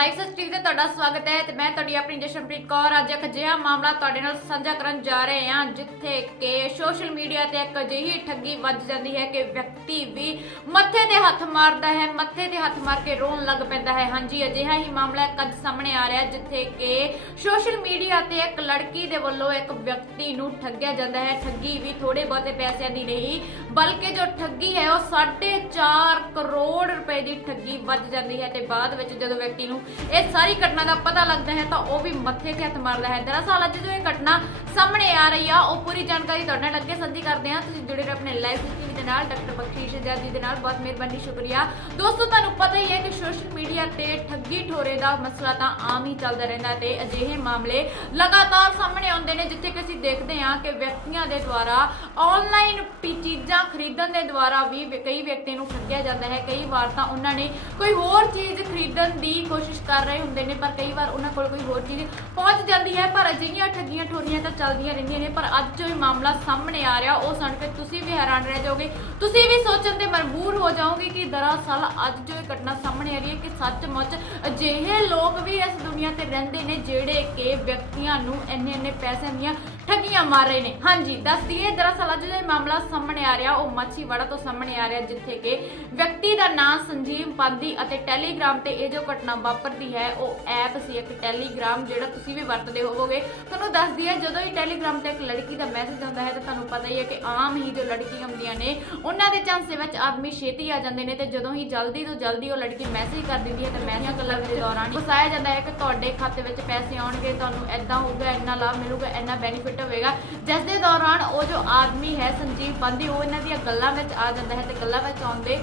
Live ਸੱਚ ਤੇ ਤੁਹਾਡਾ ਸਵਾਗਤ ਹੈ ਤੇ ਮੈਂ ਤੁਹਾਡੀ ਆਪਣੀ ਜਸ਼ਨਪ੍ਰੀਤ ਕੌਰ। ਅੱਜ ਇੱਕ ਅਜਿਹਾ ਮਾਮਲਾ ਤੁਹਾਡੇ ਨਾਲ ਸਾਂਝਾ ਕਰਨ ਜਾ ਰਹੇ ਹਾਂ, ਜਿੱਥੇ ਕਿ ਸੋਸ਼ਲ ਮੀਡੀਆ ਤੇ ਇੱਕ ਅਜਿਹੀ ਠੱਗੀ ਵੱਜ ਜਾਂਦੀ ਹੈ ਕਿ ਵਿਅਕਤੀ ਵੀ ਮੱਥੇ ਤੇ ਹੱਥ ਮਾਰਦਾ ਹੈ, ਮੱਥੇ ਤੇ ਹੱਥ ਮਾਰ ਕੇ ਰੋਣ ਲੱਗ ਪੈਂਦਾ ਹੈ। ਹਾਂਜੀ, ਅਜਿਹਾ ਹੀ ਮਾਮਲਾ ਇੱਕ ਸਾਹਮਣੇ ਆ ਰਿਹਾ ਜਿੱਥੇ ਕਿ ਸੋਸ਼ਲ ਮੀਡੀਆ ਤੇ ਇੱਕ ਲੜਕੀ ਦੇ ਵੱਲੋਂ ਇੱਕ ਵਿਅਕਤੀ ਨੂੰ ਠੱਗਿਆ ਜਾਂਦਾ ਹੈ। ਠੱਗੀ ਵੀ ਥੋੜੇ ਬਹੁਤੇ ਪੈਸਿਆਂ ਦੀ ਨਹੀਂ, ਬਲਕਿ ਜੋ ਠੱਗੀ ਹੈ, ਉਹ 4.5 ਕਰੋੜ ਰੁਪਏ ਦੀ ਠੱਗੀ ਵੱਜ ਜਾਂਦੀ ਹੈ ਤੇ ਬਾਅਦ ਵਿੱਚ ਜਦੋਂ ਵਿਅਕਤੀ ਨੂੰ ਇਹ ਸਾਰੀ ਘਟਨਾ ਦਾ ਪਤਾ ਲੱਗਦਾ ਹੈ, ਤਾਂ ਉਹ ਵੀ ਮੱਥੇ ਤੇ ਹੱਥ ਮਾਰਦਾ ਹੈ। ਦਰਅਸਲ ਅੱਜ ਜੋ ਇਹ ਘਟਨਾ ਸਾਹਮਣੇ ਆ ਰਹੀ ਆ, ਉਹ ਪੂਰੀ ਜਾਣਕਾਰੀ ਤੁਹਾਡੇ ਨਾਲ ਅੱਗੇ ਸਾਂਝੀ ਕਰਦੇ ਹਾਂ। ਤੁਸੀਂ ਜੁੜੇ ਰਹੋ ਆਪਣੇ ਲਾਈਵ ਟੀਵੀ ਦੇ ਨਾਲ, ਡਾਕਟਰ ਬਖਸ਼ੀਸ਼ ਆਜ਼ਾਦੀ ਦੇ ਨਾਲ ਬਹੁਤ ਮਿਹਰਬਾਨੀ, ਸ਼ੁਕਰੀਆ। ਦੋਸਤੋ, ਤੁਹਾਨੂੰ ਪਤਾ ਹੀ ਹੈ ਕਿ ਸੋਸ਼ਲ ਮੀਡੀਆ ਤੇ ਠੱਗੀ ਠੋਰੇ ਦਾ ਮਸਲਾ ਤਾਂ ਆਮ ਹੀ ਚੱਲਦਾ ਰਹਿੰਦਾ ਤੇ ਅਜਿਹੇ ਮਾਮਲੇ ਲਗਾਤਾਰ ਸਾਹਮਣੇ ਆਉਂਦੇ ਨੇ, ਜਿੱਥੇ ਕਿ ਅਸੀਂ ਦੇਖਦੇ ਹਾਂ ਕਿ ਵਿਅਕਤੀਆਂ ਦੇ ਦੁਆਰਾ ਆਨਲਾਈਨ ਚੀਜ਼ਾਂ ਖਰੀਦਣ ਦੇ ਦੁਆਰਾ ਵੀ ਕਈ ਵਿਅਕਤੀ ਨੂੰ ਠੱਗਿਆ ਜਾਂਦਾ ਹੈ। ਕਈ ਵਾਰ ਤਾਂ ਉਹਨਾਂ ਨੇ ਕੋਈ ਹੋਰ ਚੀਜ਼ ਖਰੀਦਣ ਦੀ ਕੋਸ਼ਿਸ਼ ਕਰ ਰਹੇ ਹੁੰਦੇ ਨੇ, ਪਰ ਕਈ ਵਾਰ ਉਹਨਾਂ ਕੋਲ ਕੋਈ ਹੋਰ ਚੀਜ਼ ਪਹੁੰਚ ਜਾਂਦੀ ਹੈ। ਪਰ ਅਜਿਹੀਆਂ ਠੱਗੀਆਂ ਠੋਰੀਆਂ ਤਾਂ ਚੱਲਦੀਆਂ ਰਹਿੰਦੀਆਂ ਨੇ, ਪਰ ਅੱਜ ਜੋ ਇਹ ਮਾਮਲਾ ਸਾਹਮਣੇ ਆ ਰਿਹਾ, ਉਹ ਸੁਣ ਕੇ ਤੁਸੀਂ ਵੀ ਹੈਰਾਨ ਰਹਿ ਜਾਓਗੇ। ਤੁਸੀਂ ਵੀ ਸੋਚਣ ਤੇ ਮਜਬੂਰ ਹੋ ਜਾਓਗੇ ਕਿ ਦਰਅਸਲ ਅੱਜ ਜੋ ਇਹ ਘਟਨਾ ਸਾਹਮਣੇ ਆ ਰਹੀ ਹੈ ਕਿ ਸੱਚਮੁੱਚ ਅਜਿਹੇ ਲੋਕ ਵੀ ਇਸ ਦੁਨੀਆ ਤੇ ਰਹਿੰਦੇ ਨੇ ਜਿਹੜੇ ਕਿ ਵਿਅਕਤੀਆਂ ਨੂੰ ਇੰਨੇ ਇੰਨੇ ਪੈਸਿਆਂ ਦੀਆਂ ਠੱਗੀਆਂ ਮਾਰ ਰਹੇ ਨੇ। ਹਾਂਜੀ, ਦੱਸ ਦਈਏ, ਦਰਅਸਲ ਅੱਜ ਇਹ ਮਾਮਲਾ ਸਾਹਮਣੇ ਆ ਰਿਹਾ, ਉਹ ਮਾਛੀਵਾੜਾ ਤੋਂ ਸਾਹਮਣੇ ਆ ਰਿਹਾ, ਜਿੱਥੇ ਕਿ ਵਿਅਕਤੀ ਦਾ ਨਾਮ ਸੰਜੀਵ ਪਾਂਦੀ ਅਤੇ ਟੈਲੀਗ੍ਰਾਮ ਤੇ ਇਹ ਜੋ ਘਟਨਾ ਵਾਪਰਦੀ ਹੈ, ਉਹ ਐਪ ਸੀ, ਇੱਕ ਟੈਲੀਗ੍ਰਾਮ ਜਿਹੜਾ ਤੁਸੀਂ ਵੀ ਵਰਤਦੇ ਹੋਵੋਗੇ। ਤੁਹਾਨੂੰ ਦੱਸ ਦਈਏ, ਜਦੋਂ ਹੀ ਟੈਲੀਗ੍ਰਾਮ ਤੇ ਇੱਕ ਲੜਕੀ ਦਾ ਮੈਸੇਜ ਆਉਂਦਾ ਹੈ, ਤਾਂ ਤੁਹਾਨੂੰ ਪਤਾ ਹੀ ਹੈ ਕਿ ਆਮ ਹੀ ਜੋ ਲੜਕੀਆਂ ਹੁੰਦੀਆਂ ਨੇ, ਉਹਨਾਂ ਦੇ ਚਾਂਸੇ ਵਿੱਚ ਆਦਮੀ ਛੇਤੀ ਆ ਜਾਂਦੇ ਨੇ ਤੇ ਜਦੋਂ ਹੀ ਜਲਦੀ ਤੋਂ ਜਲਦੀ ਉਹ ਲੜਕੀ ਮੈਸੇਜ ਕਰ ਦਿੰਦੀ ਹੈ, ਤੇ ਮੈਸੇਜ ਕਰਨ ਦੇ ਦੌਰਾਨ ਹੀ ਫਸਾਇਆ ਜਾਂਦਾ ਹੈ ਕਿ ਤੁਹਾਡੇ ਖਾਤੇ ਵਿੱਚ ਪੈਸੇ ਆਉਣਗੇ, ਤੁਹਾਨੂੰ ਐਦਾਂ ਹੋਊਗਾ, ਇੰਨਾ ਲਾਭ ਮਿਲੂਗਾ, ਇੰਨਾ ਬੈਨੀਫਿਟ ਹੋਵੇਗਾ। ਜਿਸ ਦੇ ਦੌਰਾਨ ਉਹ ਜੋ ਆਦਮੀ ਹੈ, ਸੰਜੀਵ ਬੰਦੀ, ਉਹ ਇਹਨਾਂ ਦੀਆਂ ਗੱਲਾਂ ਵਿੱਚ ਆ ਜਾਂਦਾ ਹੈ ਤੇ ਗੱਲਾਂ ਵਿੱਚ ਆਉਂਦੇ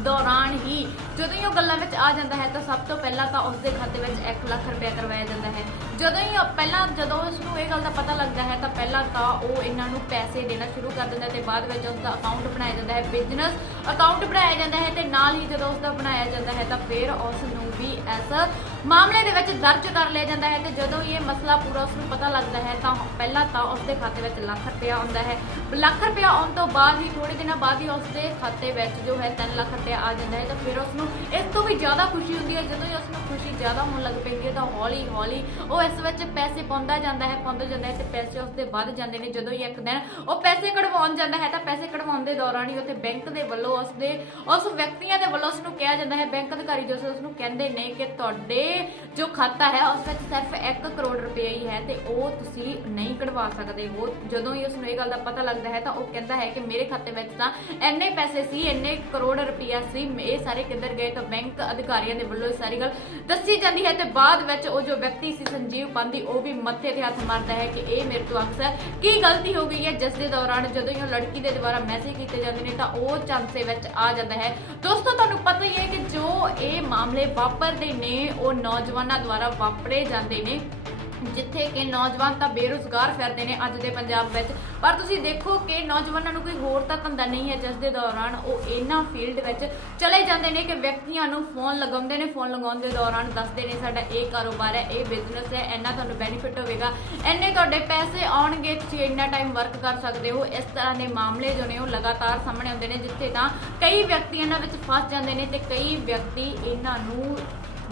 ਦੌਰਾਨ ਹੀ ਜਦੋਂ ਹੀ ਉਹ ਗੱਲਾਂ ਵਿੱਚ ਆ ਜਾਂਦਾ ਹੈ ਤਾਂ ਸਭ ਤੋਂ ਪਹਿਲਾਂ ਤਾਂ ਉਸ ਦੇ ਖਾਤੇ ਵਿੱਚ 1 ਲੱਖ ਰੁਪਏ ਕਰਵਾਇਆ ਜਾਂਦਾ ਹੈ। ਜਦੋਂ ਹੀ ਪਹਿਲਾਂ ਜਦੋਂ ਉਸ ਨੂੰ ਇਹ ਗੱਲ ਦਾ ਪਤਾ ਲੱਗਦਾ ਹੈ ਤਾਂ ਪਹਿਲਾਂ ਤਾਂ ਉਹ ਇਹਨਾਂ ਨੂੰ ਪੈਸੇ ਦੇਣਾ ਸ਼ੁਰੂ ਕਰ ਦਿੰਦਾ ਹੈ ਤੇ ਬਾਅਦ ਵਿੱਚ ਉਸ ਦਾ ਅਕਾਊਂਟ ਬਣਾਇਆ ਜਾਂਦਾ ਹੈ, ਬਿਜ਼ਨਸ ਅਕਾਊਂਟ ਬਣਾਇਆ ਜਾਂਦਾ ਹੈ ਤੇ ਨਾਲ ਹੀ ਜਦੋਂ ਉਸ ਦਾ ਬਣਾਇਆ ਜਾਂਦਾ ਹੈ ਤਾਂ ਫਿਰ ਉਸ ਨੂੰ ਵੀ ਇਸ ਮਾਮਲੇ ਦੇ ਵਿੱਚ ਦਰਜ ਕਰ ਲਿਆ ਜਾਂਦਾ ਹੈ ਤੇ ਜਦੋਂ ਹੀ ਇਹ ਮਸਲਾ ਪੂਰਾ ਉਸ ਨੂੰ ਪਤਾ ਲੱਗਦਾ ਹੈ, ਤਾਂ ਪਹਿਲਾਂ ਤਾਂ ਉਸ ਦੇ ਖਾਤੇ ਵਿੱਚ ਲੱਖ ਰੁਪਇਆ ਆਉਂਦਾ ਹੈ। ਲੱਖ ਰੁਪਇਆ ਆਉਣ ਤੋਂ ਬਾਅਦ ਹੀ ਥੋੜੇ ਦਿਨਾਂ ਬਾਅਦ ਹੀ ਉਸ ਦੇ ਖਾਤੇ ਵਿੱਚ ਜੋ ਹੈ 3 ਲੱਖ ਰੁਪਇਆ ਆ ਜਾਂਦਾ ਹੈ, ਤਾਂ ਫਿਰ ਉਸ ਨੂੰ ਇਸ ਤੋਂ ਵੀ ਜ਼ਿਆਦਾ ਖੁਸ਼ੀ ਹੁੰਦੀ ਹੈ। ਜਦੋਂ ਉਸ ਨੂੰ ਖੁਸ਼ੀ ਜ਼ਿਆਦਾ ਹੋਣ ਲੱਗ ਪੈਂਦੀ ਹੈ, ਤਾਂ ਹੌਲੀ ਹੌਲੀ ਉਹ ਇਸ ਵਿੱਚ ਪੈਸੇ ਪਾਉਂਦਾ ਜਾਂਦਾ ਹੈ, ਪਾਉਂਦਾ ਜਾਂਦਾ ਹੈ ਤੇ ਪੈਸੇ ਉਸ ਦੇ ਵੱਧ ਜਾਂਦੇ ਨੇ। ਜਦੋਂ ਹੀ ਇੱਕ ਦਿਨ ਉਹ ਪੈਸੇ ਕਢਵਾਉਣ ਜਾਂਦਾ ਹੈ, ਤਾਂ ਪੈਸੇ ਕਢਵਾਉਣ ਦੇ ਦੌਰਾਨ ਹੀ ਉੱਥੇ ਬੈਂਕ ਦੇ ਵੱਲੋਂ ਉਸ ਦੇ ਉਸ ਵਿਅਕਤੀਆਂ ਦੇ ਵੱਲੋਂ ਉਸ ਨੂੰ ਕਿਹਾ ਜਾਂਦਾ ਹੈ, ਬੈਂਕ ਅਧਿਕਾਰੀ ਜੋ ਉਸ ਨੂੰ ਕਹਿੰਦੇ ਨੇ ਕਿ ਤੁਹਾਡੇ ਜੋ ਖਾਤਾ ਹੈ, ਉਸ ਵਿੱਚ ਸਿਰਫ 1 ਕਰੋੜ ਰੁਪਏ ਹੀ ਹੈ ਤੇ ਉਹ ਤੁਸੀਂ ਨਹੀਂ ਕਢਵਾ ਸਕਦੇ। ਹੋ ਜਦੋਂ ਹੀ ਉਸ ਨੂੰ ਇਹ ਗੱਲ ਦਾ ਪਤਾ ਲੱਗਦਾ ਹੈ ਤਾਂ ਉਹ ਕਹਿੰਦਾ ਹੈ ਕਿ ਮੇਰੇ ਖਾਤੇ ਵਿੱਚ ਤਾਂ ਇੰਨੇ ਪੈਸੇ ਸੀ, ਇੰਨੇ ਕਰੋੜ ਰੁਪਇਆ ਸੀ। ਇਹ ਸਾਰੇ ਕਿੱਧਰ ਗਏ ਤਾਂ ਬੈਂਕ ਅਧਿਕਾਰੀਆਂ ਦੇ ਵੱਲੋਂ ਇਹ ਸਾਰੀ ਗੱਲ ਦੱਸੀ ਜਾਂਦੀ ਹੈ ਤੇ ਬਾਅਦ ਵਿੱਚ ਉਹ ਜੋ ਵਿਅਕਤੀ ਸੀ, ਸੰਜੀਵ ਪਾਂਦੀ ਉਹ ਵੀ ਮੱਥੇ ਤੇ ਹੱਥ ਮਾਰਦਾ ਹੈ ਕਿ ਇਹ ਮੇਰੇ ਤੋਂ ਅਕਸਰ ਕੀ ਗਲਤੀ ਹੋ ਗਈ ਹੈ। ਜਿਸ ਦੇ ਦੌਰਾਨ ਜਦੋਂ ਹੀ ਉਹ ਲੜਕੀ ਦੇ ਦੁਆਰਾ ਮੈਸੇਜ ਕੀਤੇ ਜਾਂਦੇ ਨੇ ਤਾਂ ਉਹ ਚਾਂਸੇ ਵਿੱਚ ਆ ਜਾਂਦਾ ਹੈ। ਦੋਸਤੋ, ਤੁਹਾਨੂੰ ਪਤਾ ਹੀ ਹੈ ਕਿ ਜੋ ਇਹ ਮਾਮਲੇ ਵਾਪਰਦੇ ਨੇ, ਉਹ ਨੌਜਵਾਨਾਂ ਦੁਆਰਾ ਵਾਪਰੇ ਜਾਂਦੇ ਨੇ, ਜਿੱਥੇ ਕਿ ਨੌਜਵਾਨ ਤਾਂ ਬੇਰੁਜ਼ਗਾਰ ਫਿਰਦੇ ਨੇ ਅੱਜ ਦੇ ਪੰਜਾਬ ਵਿੱਚ। ਪਰ ਤੁਸੀਂ ਦੇਖੋ ਕਿ ਨੌਜਵਾਨਾਂ ਨੂੰ ਕੋਈ ਹੋਰ ਤਾਂ ਧੰਦਾ ਨਹੀਂ ਹੈ, ਜਿਸ ਦੇ ਦੌਰਾਨ ਉਹ ਇਹਨਾਂ ਫੀਲਡ ਵਿੱਚ ਚਲੇ ਜਾਂਦੇ ਨੇ ਕਿ ਵਿਅਕਤੀਆਂ ਨੂੰ ਫੋਨ ਲਗਾਉਂਦੇ ਨੇ, ਫੋਨ ਲਗਾਉਣ ਦੇ ਦੌਰਾਨ ਦੱਸਦੇ ਨੇ, ਸਾਡਾ ਇਹ ਕਾਰੋਬਾਰ ਹੈ, ਇਹ ਬਿਜ਼ਨਸ ਹੈ, ਇੰਨਾ ਤੁਹਾਨੂੰ ਬੈਨੀਫਿਟ ਹੋਵੇਗਾ। ਇੰਨੇ ਤੁਹਾਡੇ ਪੈਸੇ ਆਉਣਗੇ, ਤੁਸੀਂ ਇੰਨਾ ਟਾਈਮ ਵਰਕ ਕਰ ਸਕਦੇ ਹੋ। ਇਸ ਤਰ੍ਹਾਂ ਦੇ ਮਾਮਲੇ ਜੋ ਨੇ ਉਹ ਲਗਾਤਾਰ ਸਾਹਮਣੇ ਆਉਂਦੇ ਨੇ, ਜਿੱਥੇ ਤਾਂ ਕਈ ਵਿਅਕਤੀ ਇਹਨਾਂ ਵਿੱਚ ਫਸ ਜਾਂਦੇ ਨੇ ਤੇ ਕਈ ਵਿਅਕਤੀ ਇਹਨਾਂ ਨੂੰ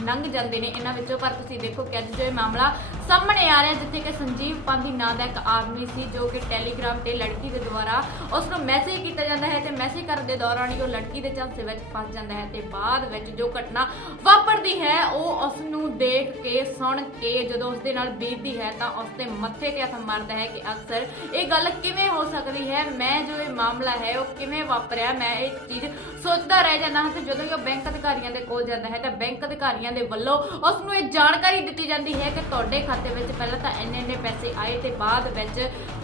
ਲੰਘ ਜਾਂਦੇ ਨੇ ਇਹਨਾਂ ਵਿੱਚੋਂ। ਪਰ ਤੁਸੀਂ ਦੇਖੋ ਕਿ ਅੱਜ ਜੋ ਇਹ ਮਾਮਲਾ ਸਾਹਮਣੇ ਆ ਰਿਹਾ ਜਿੱਥੇ ਕਿ ਸੰਜੀਵ ਪਾਂਦੀ ਨਾਂ ਦਾ ਇੱਕ ਆਦਮੀ ਸੀ ਜੋ ਕਿ ਟੈਲੀਗ੍ਰਾਮ ਤੇ ਲੜਕੀ ਦੇ ਦੁਆਰਾ ਉਸ ਨੂੰ ਮੈਸੇਜ ਕੀਤਾ ਜਾਂਦਾ ਹੈ ਤੇ ਮੈਸੇਜ ਕਰਨ ਦੇ ਦੌਰਾਨ ਹੀ ਉਹ ਲੜਕੀ ਦੇ ਚਾਂਸੇ ਵਿੱਚ ਫਸ ਜਾਂਦਾ ਹੈ ਤੇ ਬਾਅਦ ਵਿੱਚ ਜੋ ਘਟਨਾ ਵਾਪਰਦੀ ਹੈ, ਉਹ ਉਸ ਨੂੰ ਦੇਖ ਕੇ, ਸੁਣ ਕੇ ਜਦੋਂ ਉਸ ਦੇ ਨਾਲ ਬੀਤਦੀ ਹੈ ਤਾਂ ਉਸ ਦੇ ਮੱਥੇ ਤੇ ਹੱਥ ਮਾਰਦਾ ਹੈ ਕਿ ਅਕਸਰ ਇਹ ਗੱਲ ਕਿਵੇਂ ਹੋ ਸਕਦੀ ਹੈ, ਮੈਂ ਜੋ ਇਹ ਮਾਮਲਾ ਹੈ, ਉਹ ਕਿਵੇਂ ਵਾਪਰਿਆ, ਮੈਂ ਇਹ ਚੀਜ਼ ਸੋਚਦਾ ਰਹਿ ਜਾਂਦਾ ਹਾਂ ਤੇ ਜਦੋਂ ਉਹ ਬੈਂਕ ਅਧਿਕਾਰੀਆਂ ਦੇ ਕੋਲ ਜਾਂਦਾ ਹੈ ਤਾਂ ਬੈਂਕ ਅਧਿਕਾਰੀਆਂ ਦੇ ਵੱਲੋਂ ਉਸ ਨੂੰ ਇਹ ਜਾਣਕਾਰੀ ਦਿੱਤੀ ਜਾਂਦੀ ਹੈ ਕਿ ਤੁਹਾਡੇ ਖਾਤੇ ਵਿੱਚ ਪਹਿਲਾਂ ਤਾਂ ਇੰਨੇ ਇੰਨੇ ਪੈਸੇ ਆਏ ਤੇ ਬਾਅਦ ਵਿੱਚ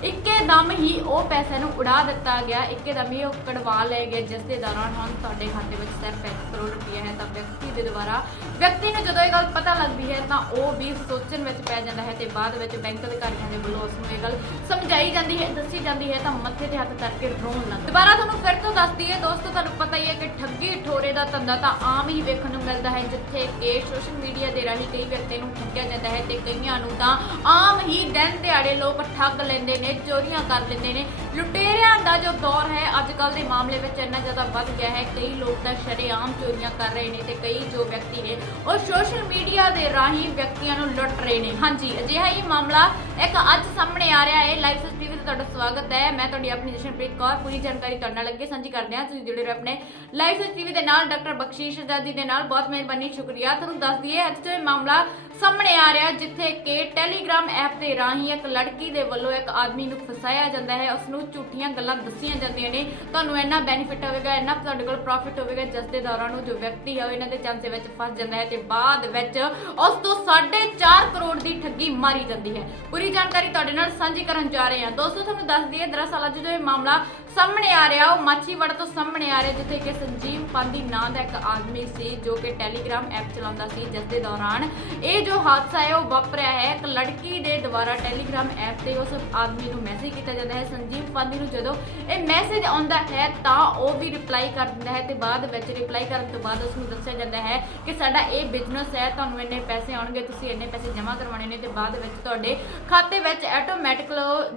ਇੱਕੇ ਦਮ ਹੀ ਉਹ ਪੈਸੇ ਨੂੰ ਉਡਾ ਦਿੱਤਾ ਗਿਆ। ਇੱਕੇ ਦਮ ਹੀ ਉਹ ਕਢਵਾ ਲਏ ਗਏ, ਜਿਸ ਦੇ ਦੌਰਾਨ ਹੁਣ ਤੁਹਾਡੇ ਖਾਤੇ ਵਿੱਚ ਸਿਰਫ 1 ਕਰੋੜ ਰੁਪਏ ਹੈ। ਤਾਂ ਵਿਅਕਤੀ ਦੇ ਦੁਆਰਾ, ਵਿਅਕਤੀ ਨੂੰ ਜਦੋਂ ਇਹ ਗੱਲ ਪਤਾ ਲੱਗਦੀ ਹੈ ਤਾਂ ਉਹ ਵੀ ਸੋਚਣ ਵਿੱਚ ਪੈ ਜਾਂਦਾ ਹੈ ਤੇ ਬਾਅਦ ਵਿੱਚ ਬੈਂਕ ਅਧਿਕਾਰੀਆਂ ਦੇ ਵੱਲੋਂ ਉਸ ਨੂੰ ਇਹ ਗੱਲ ਸਮਝਾਈ ਜਾਂਦੀ ਹੈ, ਦੱਸੀ ਜਾਂਦੀ ਹੈ, ਤਾਂ ਮੱਥੇ ਤੇ ਹੱਥ ਕਰਕੇ ਰੋਣ ਲੱਗ ਦੁਬਾਰਾ ਤੁਹਾਨੂੰ ਫਿਰ ਤੋਂ ਦੱਸਦੀ ਹੈ ਦੋਸਤੋ, ਤੁਹਾਨੂੰ ਪਤਾ ਹੀ ਹੈ ਕਿ ਠੱਗੀ ਠੋਰੇ ਦਾ ਧੰਦਾ ਤਾਂ ਆਮ ਹੀ ਵੇਖਣ ਨੂੰ ਮਿਲਦਾ ਹੈ, ਜਿੱਥੇ ਕਿ ਸੋਸ਼ਲ ਮੀਡੀਆ ਦੇ ਰਾਹੀਂ ਕਈ ਵਿਅਕਤੀ ਨੂੰ ਠੱਗਿਆ ਜਾਂਦਾ ਹੈ ਤੇ ਕਈਆਂ ਨੂੰ ਤਾਂ ਆਮ ਹੀ ਦਿਨ ਦਿਹਾੜੇ ਲੋਕ ਠੱਗ ਲੈਂਦੇ ਨੇ, ਚੋਰੀਆਂ ਕਰ ਲੈਂਦੇ ਨੇ। ਲੁਟੇਰਿਆਂ ਦਾ ਜੋ ਦੌਰ ਹੈ ਅੱਜ ਕੱਲ ਦੇ ਮਾਮਲੇ ਵਿੱਚ ਇੰਨਾ ਜ਼ਿਆਦਾ ਵੱਧ ਗਿਆ ਹੈ। ਕਈ ਲੋਕ ਤਾਂ ਸ਼ਰੇਆਮ ਚੋਰੀਆਂ ਕਰ ਰਹੇ ਨੇ ਤੇ ਕਈ ਜੋ ਵਿਅਕਤੀ ਨੇ, ਉਹ ਸੋਸ਼ਲ ਮੀਡੀਆ ਦੇ ਰਾਹੀਂ ਵਿਅਕਤੀਆਂ ਨੂੰ ਲੁੱਟ ਰਹੇ ਨੇ। ਹਾਂਜੀ, ਅਜਿਹਾ ਹੀ ਮਾਮਲਾ ਇੱਕ ਅੱਜ ਸਾਹਮਣੇ ਆ ਰਿਹਾ ਹੈ। ਲਾਈਵ ਸਟ੍ਰੀਮ ਤੇ ਤੁਹਾਡਾ ਸਵਾਗਤ ਹੈ। ਮੈਂ ਤੁਹਾਡੀ ਆਪਣੀ ਜਸ਼ਨਪ੍ਰੀਤ ਕੌਰ। ਪੂਰੀ ਜਾਣਕਾਰੀ ਤੁਹਾਡੇ ਨਾਲ ਅੱਗੇ ਸਾਂਝੀ ਕਰਦੇ ਹਾਂ। ਤੁਸੀਂ ਜੁੜੇ ਰਹੋ ਆਪਣੇ ਲਾਈਵ ਸਟ੍ਰੀਮ ਦੇ ਨਾਲ, ਡਾਕਟਰ ਬਖਸ਼ੀਸ਼ ਆਜ਼ਾਦੀ ਦੇ ਨਾਲ। ਬਹੁਤ ਮਿਹਰਬਾਨੀ, ਸ਼ੁਕਰੀਆ। ਤੁਹਾਨੂੰ ਦੱਸ ਦਈਏ, ਅੱਜ ਜੋ ਇਹ ਮਾਮਲਾ ਸਾਹਮਣੇ ਆ ਰਿਹਾ, ਜਿੱਥੇ ਕਿ ਟੈਲੀਗ੍ਰਾਮ ਐਪ ਦੇ ਰਾਹੀਂ ਇੱਕ ਲੜਕੀ ਦੇ ਵੱਲੋਂ ਇੱਕ ਆਦਮੀ ਨੂੰ ਫਸਾਇਆ ਜਾਂਦਾ ਹੈ। ਉਸ ਨੂੰ ਝੂਠੀਆਂ ਗੱਲਾਂ ਦੱਸੀਆਂ ਜਾਂਦੀਆਂ ਨੇ। ਤੁਹਾਨੂੰ ਇੰਨਾ ਬੈਨੀਫਿਟ ਹੋਵੇਗਾ, ਇੰਨਾ ਤੁਹਾਡੇ ਕੋਲ ਪ੍ਰੋਫਿਟ ਹੋਵੇਗਾ, ਜਿਸ ਦੇ ਦੌਰਾਨ ਉਹ ਜੋ ਵਿਅਕਤੀ ਹੈ, ਉਹ ਇਹਨਾਂ ਦੇ ਚਾਂਸੇ ਵਿੱਚ ਫਸ ਜਾਂਦਾ ਹੈ ਤੇ ਬਾਅਦ ਵਿੱਚ ਉਸ ਤੋਂ 4.5 ਕਰੋੜ ਦੀ ਠੱਗੀ ਮਾਰੀ ਜਾਂਦੀ ਹੈ। ਪੂਰੀ ਜਾਣਕਾਰੀ ਤੁਹਾਡੇ ਨਾਲ ਸਾਂਝੀ ਕਰਨ ਜਾ ਰਹੇ ਹਾਂ। ਦੋਸਤੋ ਤੁਹਾਨੂੰ ਦੱਸ ਦਈਏ ਦਰਅਸਲ ਅੱਜ ਜੋ ਇਹ ਮਾਮਲਾ ਸਾਹਮਣੇ ਆ ਰਿਹਾ, ਉਹ ਮਾਛੀਵਾੜਾ ਤੋਂ ਸਾਹਮਣੇ ਆ ਰਿਹਾ, ਜਿੱਥੇ ਕਿ ਸੰਜੀਵ ਪਾਂਦੀ ਨਾਂ ਦਾ ਇੱਕ ਆਦਮੀ ਸੀ ਜੋ ਕਿ ਟੈਲੀਗ੍ਰਾਮ ਐਪ ਚਲਾਉਂਦਾ ਸੀ, ਜਿਸ ਦੇ ਦੌਰਾਨ ਇਹ ਜੋ ਹਾਦਸਾ ਹੈ, ਉਹ ਵਾਪਰਿਆ ਹੈ। ਇੱਕ ਲੜਕੀ ਦੇ ਦੁਆਰਾ ਟੈਲੀਗ੍ਰਾਮ ਐਪ ਤੇ ਉਸ ਆਦਮੀ ਨੂੰ ਮੈਸੇਜ ਕੀਤਾ ਜਾਂਦਾ ਹੈ। ਸੰਜੀਵ ਪਾਂਦੀ ਨੂੰ ਜਦੋਂ ਇਹ ਮੈਸੇਜ ਆਉਂਦਾ ਹੈ, ਤਾਂ ਉਹ ਵੀ ਰਿਪਲਾਈ ਕਰ ਦਿੰਦਾ ਹੈ ਤੇ ਬਾਅਦ ਵਿੱਚ ਰਿਪਲਾਈ ਕਰਨ ਤੋਂ ਬਾਅਦ ਉਸ ਨੂੰ ਦੱਸਿਆ ਜਾਂਦਾ ਹੈ ਕਿ ਸਾਡਾ ਇਹ ਬਿਜ਼ਨਸ ਹੈ, ਤੁਹਾਨੂੰ ਇੰਨੇ ਪੈਸੇ ਆਉਣਗੇ, ਤੁਸੀਂ ਇੰਨੇ ਪੈਸੇ ਜਮ੍ਹਾਂ ਕਰਵਾਉਣੇ ਨੇ ਤੇ ਬਾਅਦ ਵਿੱਚ ਤੁਹਾਡੇ ਖਾਤੇ ਵਿੱਚ ਆਟੋਮੈਟਿਕ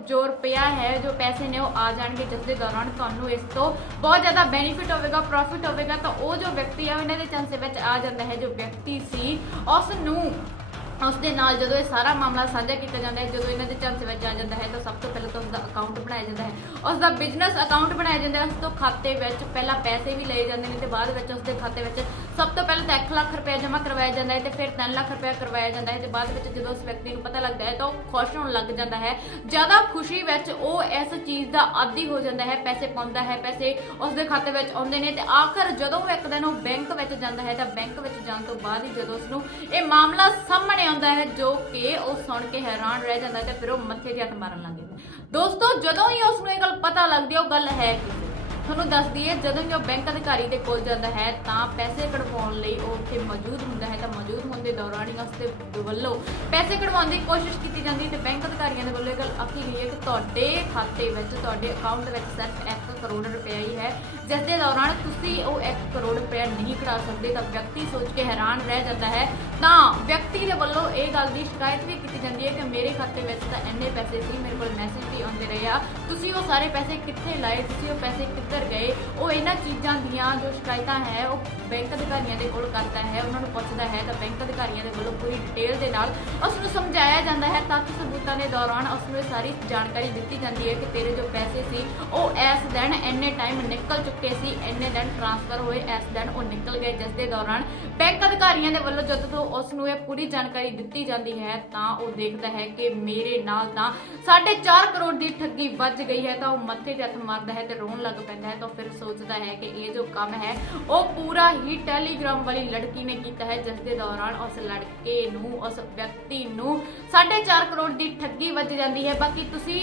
ਜੋ ਰੁਪਿਆ ਹੈ ਜੋ ਪੈਸੇ ਨੇ ਉਹ ਆ ਜਾਣਗੇ ਜਿਸ ਦੇ ਦੌਰਾਨ ਤੁਹਾਨੂੰ ਇਸ ਤੋਂ ਬਹੁਤ ਜ਼ਿਆਦਾ ਬੈਨੀਫਿਟ ਹੋਵੇਗਾ ਪ੍ਰੋਫਿਟ ਹੋਵੇਗਾ, ਤਾਂ ਉਹ ਜੋ ਵਿਅਕਤੀ ਹੈ ਇਹਨਾਂ ਦੇ ਚਾਂਸੇ ਵਿੱਚ ਆ ਜਾਂਦਾ ਹੈ, ਜੋ ਵਿਅਕਤੀ ਸੀ ਉਸ ਨੂੰ ਉਸ ਦੇ ਨਾਲ ਜਦੋਂ ਇਹ ਸਾਰਾ ਮਾਮਲਾ ਸਾਂਝਾ ਕੀਤਾ ਜਾਂਦਾ ਹੈ, ਜਦੋਂ ਇਹਨਾਂ ਦੇ ਚਾਂਸੇ ਵਿੱਚ ਆ ਜਾਂਦਾ ਹੈ, ਤਾਂ ਸਭ ਤੋਂ ਪਹਿਲਾਂ ਤਾਂ ਉਸ ਦਾ ਅਕਾਊਂਟ ਬਣਾਇਆ ਜਾਂਦਾ ਹੈ। ਉਸ ਦਾ ਬਿਜ਼ਨਸ ਅਕਾਊਂਟ ਬਣਾਇਆ ਜਾਂਦਾ ਹੈ, ਉਸ ਤੋਂ ਖਾਤੇ ਵਿੱਚ ਪਹਿਲਾਂ ਪੈਸੇ ਵੀ ਲਏ ਜਾਂਦੇ ਨੇ ਤੇ ਬਾਅਦ ਵਿੱਚ ਉਸ ਦੇ ਖਾਤੇ ਵਿੱਚ ਸਭ ਤੋਂ ਪਹਿਲਾਂ ਤਾਂ 1 ਲੱਖ ਰੁਪਏ ਜਮ੍ਹਾਂ ਕਰਵਾਇਆ ਜਾਂਦਾ ਹੈ ਤੇ ਫਿਰ 3 ਲੱਖ ਰੁਪਏ ਕਰਵਾਇਆ ਜਾਂਦਾ ਹੈ ਤੇ ਬਾਅਦ ਵਿੱਚ ਜਦੋਂ ਉਸ ਵਿਅਕਤੀ ਨੂੰ ਪਤਾ ਲੱਗਦਾ ਹੈ ਤਾਂ ਉਹ ਖੁਸ਼ ਹੋਣ ਲੱਗ ਜਾਂਦਾ ਹੈ। ਜ਼ਿਆਦਾ ਖੁਸ਼ੀ ਵਿੱਚ ਉਹ ਇਸ ਚੀਜ਼ ਦਾ ਆਦੀ ਹੋ ਜਾਂਦਾ ਹੈ, ਪੈਸੇ ਪਾਉਂਦਾ ਹੈ, ਪੈਸੇ ਉਸ ਦੇ ਖਾਤੇ ਵਿੱਚ ਆਉਂਦੇ ਨੇ ਤੇ ਆਖਰ ਜਦੋਂ ਉਹ ਇੱਕ ਦਿਨ ਉਹ ਬੈਂਕ ਵਿੱਚ ਜਾਂਦਾ ਹੈ ਤਾਂ ਬੈਂਕ ਵਿੱਚ ਜਾਣ ਤੋਂ ਬਾਅਦ ਹੀ ਜਦੋਂ ਉਸ ਨੂੰ ਇਹ ਮਾਮਲਾ ਸਾਹਮਣੇ ਆਉਂਦਾ ਹੈ ਜੋ ਕਿ ਉਹ ਸੁਣ ਕੇ ਹੈਰਾਨ ਰਹਿ ਜਾਂਦਾ ਹੈ ਤੇ ਫਿਰ ਉਹ ਮੱਥੇ 'ਤੇ ਹੱਥ ਮਾਰਨ ਲੱਗ ਜਾਂਦਾ ਦੋਸਤੋ, ਜਦੋਂ ਹੀ ਉਸ ਨੂੰ ਇਹ ਗੱਲ ਪਤਾ ਲੱਗਦੀ ਹੈ, ਉਹ ਗੱਲ ਹੈ ਕੀ? ਤੁਹਾਨੂੰ ਦੱਸ ਦਈਏ, ਜਦੋਂ ਵੀ ਉਹ ਬੈਂਕ ਅਧਿਕਾਰੀ ਦੇ ਕੋਲ ਜਾਂਦਾ ਹੈ, ਤਾਂ ਪੈਸੇ ਕਢਵਾਉਣ ਲਈ ਉਹ ਉੱਥੇ ਮੌਜੂਦ ਹੁੰਦਾ ਹੈ। ਤਾਂ ਮੌਜੂਦ ਹੋਣ ਦੇ ਦੌਰਾਨ ਹੀ ਉਸ ਦੇ ਵੱਲੋਂ ਪੈਸੇ ਕਢਵਾਉਣ ਦੀ ਕੋਸ਼ਿਸ਼ ਕੀਤੀ ਜਾਂਦੀ ਤੇ ਬੈਂਕ ਅਧਿਕਾਰੀਆਂ ਦੇ ਵੱਲੋਂ ਇਹ ਗੱਲ ਆਖੀ ਗਈ ਹੈ ਕਿ ਤੁਹਾਡੇ ਖਾਤੇ ਵਿੱਚ, ਤੁਹਾਡੇ ਅਕਾਊਂਟ ਵਿੱਚ ਸਿਰਫ 1 ਕਰੋੜ ਰੁਪਏ ਹੀ ਹੈ। ਜਿਸ ਦੇ ਦੌਰਾਨ ਤੁਸੀਂ ਉਹ 1 ਕਰੋੜ ਰੁਪਏ ਨਹੀਂ ਕਢਾ ਸਕਦੇ, ਤਾਂ ਵਿਅਕਤੀ ਸੋਚ ਕੇ ਹੈਰਾਨ ਰਹਿ ਜਾਂਦਾ ਹੈ ਤਾਂ ਵਿਅਕਤੀ ਦੇ ਵੱਲੋਂ ਇਹ ਗੱਲ ਦੀ ਸ਼ਿਕਾਇਤ ਵੀ ਕੀਤੀ ਜਾਂਦੀ ਹੈ ਕਿ ਮੇਰੇ ਖਾਤੇ ਵਿੱਚ ਤਾਂ ਇੰਨੇ ਪੈਸੇ ਸੀ, ਮੇਰੇ ਕੋਲ ਮੈਸੇਜ ਵੀ ਆਉਂਦੇ ਰਹੇ ਆ। ਤੁਸੀਂ ਉਹ ਸਾਰੇ ਪੈਸੇ ਕਿੱਥੇ ਲਾਏ? ਤੁਸੀਂ ਉਹ ਪੈਸੇ ਕਿੱਧਰ ਗਏ? ਉਹ ਇਹਨਾਂ ਚੀਜ਼ਾਂ ਦੀਆਂ ਜੋ ਸ਼ਿਕਾਇਤਾਂ ਹੈ, ਉਹ ਬੈਂਕ ਅਧਿਕਾਰੀਆਂ ਦੇ ਕੋਲ ਕਰਦਾ ਹੈ, ਉਹਨਾਂ ਨੂੰ ਪੁੱਛਦਾ ਹੈ, ਤਾਂ ਬੈਂਕ ਅਧਿਕਾਰੀਆਂ ਦੇ ਵੱਲੋਂ ਪੂਰੀ ਡਿਟੇਲ ਦੇ ਨਾਲ ਉਸ ਨੂੰ ਸਮਝਾਇਆ ਜਾਂਦਾ ਹੈ, ਤੱਥ ਸਬੂਤਾਂ ਦੇ ਦੌਰਾਨ ਉਸ ਨੂੰ ਸਾਰੀ ਜਾਣਕਾਰੀ ਦਿੱਤੀ ਜਾਂਦੀ ਹੈ ਕਿ ਤੇਰੇ ਜੋ ਪੈਸੇ ਸੀ, ਉਹ ਇਸ ਦਿਨ ਇੰਨੇ ਟਾਈਮ ਨਿਕਲ ਚੁੱਕੇ ਸੀ, ਇੰਨੇ ਦਿਨ ਟ੍ਰਾਂਸਫਰ ਹੋਏ, ਇਸ ਦਿਨ ਉਹ ਨਿਕਲ ਗਏ, ਜਿਸ ਦੇ ਦੌਰਾਨ ਬੈਂਕ ਅਧਿਕਾਰੀਆਂ ਦੇ ਵੱਲੋਂ ਜਦੋਂ ਤੋਂ ਉਸ ਨੂੰ ਇਹ ਪੂਰੀ ਜਾਣਕਾਰੀ ਦਿੱਤੀ ਜਾਂਦੀ ਹੈ, ਤਾਂ ਉਹ ਦੇਖਦਾ ਹੈ ਕਿ ਮੇਰੇ ਨਾਲ ਤਾਂ 4.5 ਕਰੋੜ ਦੀ ਠੱਗੀ ਵੱਜ ਗਈ ਹੈ, ਤਾਂ ਉਹ ਮੱਥੇ ਤੇ ਹੱਥ ਮਾਰਦਾ ਹੈ ਤੇ ਰੋਣ ਲੱਗ ਪੈਂਦਾ ਹੈ, ਤਾਂ ਫਿਰ ਸੋਚਦਾ ਹੈ ਕਿ ਇਹ ਜੋ ਕੰਮ ਹੈ, ਉਹ ਪੂਰਾ ਹੀ ਟੈਲੀਗ੍ਰਾਮ ਵਾਲੀ ਲੜਕੀ ਨੇ ਕੀਤਾ ਹੈ, ਜਿਸ ਦੇ ਦੌਰਾਨ ਉਸ ਲੜਕੇ ਨੂੰ, ਉਸ ਵਿਅਕਤੀ ਨੂੰ 4.5 ਕਰੋੜ ਦੀ ਠੱਗੀ ਵੱਜ ਜਾਂਦੀ ਹੈ। ਬਾਕੀ ਤੁਸੀਂ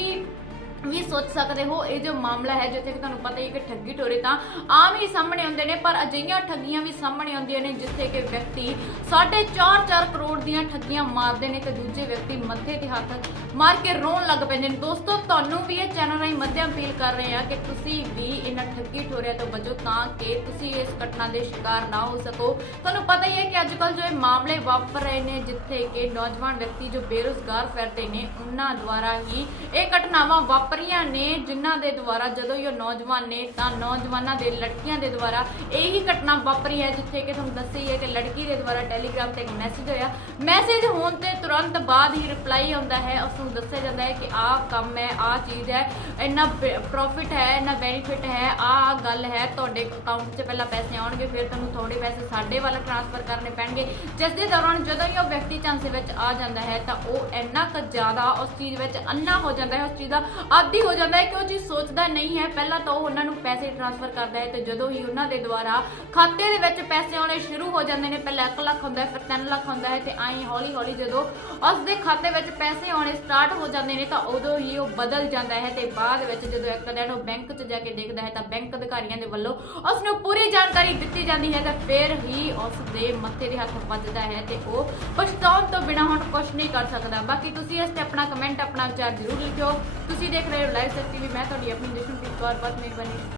ਵੀ ਸੋਚ ਸਕਦੇ ਹੋ। ਇਹ ਜੋ ਮਾਮਲਾ ਹੈ, ਜਿੱਥੇ ਕਿ ਤੁਹਾਨੂੰ ਪਤਾ ਹੀ ਹੈ ਕਿ ਠੱਗੀ ਟੋਰੇ ਤਾਂ ਆਮ ਹੀ ਸਾਹਮਣੇ ਆਉਂਦੇ ਨੇ, ਪਰ ਅਜਿਹੀਆਂ ਠੱਗੀਆਂ ਵੀ ਸਾਹਮਣੇ ਆਉਂਦੀਆਂ ਨੇ, ਜਿੱਥੇ ਕਿ ਵਿਅਕਤੀ 4.5 ਕਰੋੜ ਦੀਆਂ ਠੱਗੀਆਂ ਮਾਰਦੇ ਨੇ ਤੇ ਦੂਜੇ ਵਿਅਕਤੀ ਮੱਥੇ ਤੇ ਹੱਥ ਮਾਰ ਕੇ ਰੋਣ ਲੱਗ ਪੈਂਦੇ ਨੇ। ਦੋਸਤੋ, ਤੁਹਾਨੂੰ ਵੀ ਇਹ ਚੈਨਲ ਰਾਹੀਂ ਮੱਧਿਅਮ ਅਪੀਲ ਕਰ ਰਹੇ ਹਾਂ ਕਿ ਤੁਸੀਂ ਵੀ ਇਹਨਾਂ ਠੱਗੀ ਠੋਰਿਆਂ ਤੋਂ ਬਚੋ, ਤਾਂ ਕਿ ਤੁਸੀਂ ਇਸ ਘਟਨਾ ਦੇ ਸ਼ਿਕਾਰ ਨਾ ਹੋ ਸਕੋ। ਤੁਹਾਨੂੰ ਪਤਾ ਹੀ ਹੈ ਕਿ ਅੱਜ ਕੱਲ ਜੋ ਇਹ ਮਾਮਲੇ ਵਾਪਰ ਰਹੇ ਨੇ, ਜਿੱਥੇ ਕਿ ਨੌਜਵਾਨ ਵਿਅਕਤੀ ਜੋ ਬੇਰੁਜ਼ਗਾਰ ਫਿਰਦੇ ਨੇ, ਉਹਨਾਂ ਦੁਆਰਾ ਹੀ ਇਹ ਘਟਨਾਵਾਂ ਵਾਪਰੀਆਂ ਨੇ, ਜਿਨ੍ਹਾਂ ਦੇ ਦੁਆਰਾ ਜਦੋਂ ਇਹ ਨੌਜਵਾਨ ਨੇ, ਤਾਂ ਨੌਜਵਾਨਾਂ ਦੇ ਲੜਕੀਆਂ ਦੇ ਦੁਆਰਾ ਇਹੀ ਘਟਨਾ ਵਾਪਰੀ ਹੈ, ਜਿੱਥੇ ਕਿ ਤੁਹਾਨੂੰ ਦੱਸੀ ਹੈ ਕਿ ਲੜਕੀ ਦੇ ਦੁਆਰਾ ਟੈਲੀਗ੍ਰਾਮ ਤੇ ਇੱਕ ਮੈਸੇਜ ਹੋਇਆ। ਮੈਸੇਜ ਹੋਣ ਤੇ ਤੁਰੰਤ ਬਾਅਦ ਹੀ ਰਿਪਲਾਈ ਆਉਂਦਾ ਹੈ। ਉਸ ਨੂੰ ਦੱਸਿਆ ਜਾਂਦਾ ਹੈ ਕਿ ਆਹ ਕੰਮ ਹੈ, ਆਹ ਚੀਜ਼ ਹੈ, ਇੰਨਾ ਪ੍ਰੋਫਿਟ ਹੈ, ਇੰਨਾ ਬੈਨੀਫਿਟ ਹੈ, ਆਹ ਗੱਲ ਹੈ, ਤੁਹਾਡੇ ਅਕਾਊਂਟ 'ਚ ਪਹਿਲਾਂ ਪੈਸੇ ਆਉਣਗੇ, ਫਿਰ ਤੁਹਾਨੂੰ ਥੋੜੇ ਪੈਸੇ ਸਾਡੇ ਵੱਲ ਟ੍ਰਾਂਸਫਰ ਕਰਨੇ ਪੈਣਗੇ। ਜਿਸ ਦੇ ਦੌਰਾਨ ਜਦੋਂ ਹੀ ਉਹ ਵਿਅਕਤੀ ਚਾਂਸੇ ਵਿੱਚ ਆ ਜਾਂਦਾ ਹੈ, ਤਾਂ ਉਹ ਇੰਨਾ ਕੁ ਜ਼ਿਆਦਾ ਉਸ ਚੀਜ਼ ਵਿੱਚ ਅੰਨਾ ਹੋ ਜਾਂਦਾ ਹੈ, ਉਸ ਚੀਜ਼ ਦਾ ਆਦੀ ਹੋ ਜਾਂਦਾ ਹੈ ਕਿ ਉਹ ਚੀਜ਼ ਸੋਚਦਾ ਨਹੀਂ ਹੈ। ਪਹਿਲਾਂ ਤਾਂ ਉਹ ਉਹਨਾਂ ਨੂੰ ਪੈਸੇ ਟ੍ਰਾਂਸਫਰ ਕਰਦਾ ਹੈ ਤੇ ਜਦੋਂ ਹੀ ਉਹਨਾਂ ਦੇ ਦੁਆਰਾ ਖਾਤੇ ਦੇ ਵਿੱਚ ਪੈਸੇ ਆਉਣੇ ਸ਼ੁਰੂ ਹੋ ਜਾਂਦੇ ਨੇ, ਪਹਿਲਾਂ 1 ਲੱਖ ਹੁੰਦਾ ਹੈ, ਫਿਰ 3 ਲੱਖ ਹੁੰਦਾ ਹੈ ਤੇ ਆਈ ਹੌਲੀ ਹੌਲੀ ਜਦੋਂ ਉਸ ਦੇ ਖਾਤੇ ਵਿੱਚ ਪੈਸੇ ਆਉਣੇ ਸਟਾਰਟ ਹੋ ਜਾਂਦੇ ਨੇ ਤਾਂ ਉਦੋਂ ਹੀ ਉਹ ਬਦਲ ਜਾਂਦਾ ਹੈ ਤੇ ਬਾਅਦ ਵਿੱਚ ਜਦੋਂ ਇੱਕ ਦਿਨ ਉਹ ਬੈਂਕ 'ਚ ਜਾ ਕੇ ਦੇਖਦਾ ਹੈ ਤਾਂ ਬੈਂਕ ਅਧਿਕਾਰੀਆਂ ਦੇ ਵੱਲੋਂ ਉਸ ਨੂੰ ਪੂਰੀ ਜਾਣਕਾਰੀ ਦਿੱਤੀ ਜਾਂਦੀ ਹੈ ਤਾਂ ਫਿਰ ਹੀ ਉਸ ਦੇ ਮੱਥੇ ਦੇ ਹੱਥ ਵੱਜਦਾ ਹੈ ਤੇ ਉਹ ਪਛਤਾਉਣ ਤੋਂ ਬਿਨਾਂ ਹੁਣ ਕੁਝ ਨਹੀਂ ਕਰ ਸਕਦਾ। ਬਾਕੀ ਤੁਸੀਂ ਇਸ ਤੇ ਆਪਣਾ ਕਮੈਂਟ ਆਪਣਾ ਵਿਚਾਰ ਜ਼ਰੂਰ ਲਿਖਿਓ। ਤੁਸੀਂ ਦੇਖ ਰਹੇ ਹੋ ਲਾਈਵ ਸੱਚੀ ਵੀ ਮੈਂ ਤੁਹਾਡੀ ਆਪਣੀ ਜਸ਼ਨਪ੍ਰੀਤ ਕੌਰ ਬਹੁਤ ਮਿਹਰਬਾਨੀ।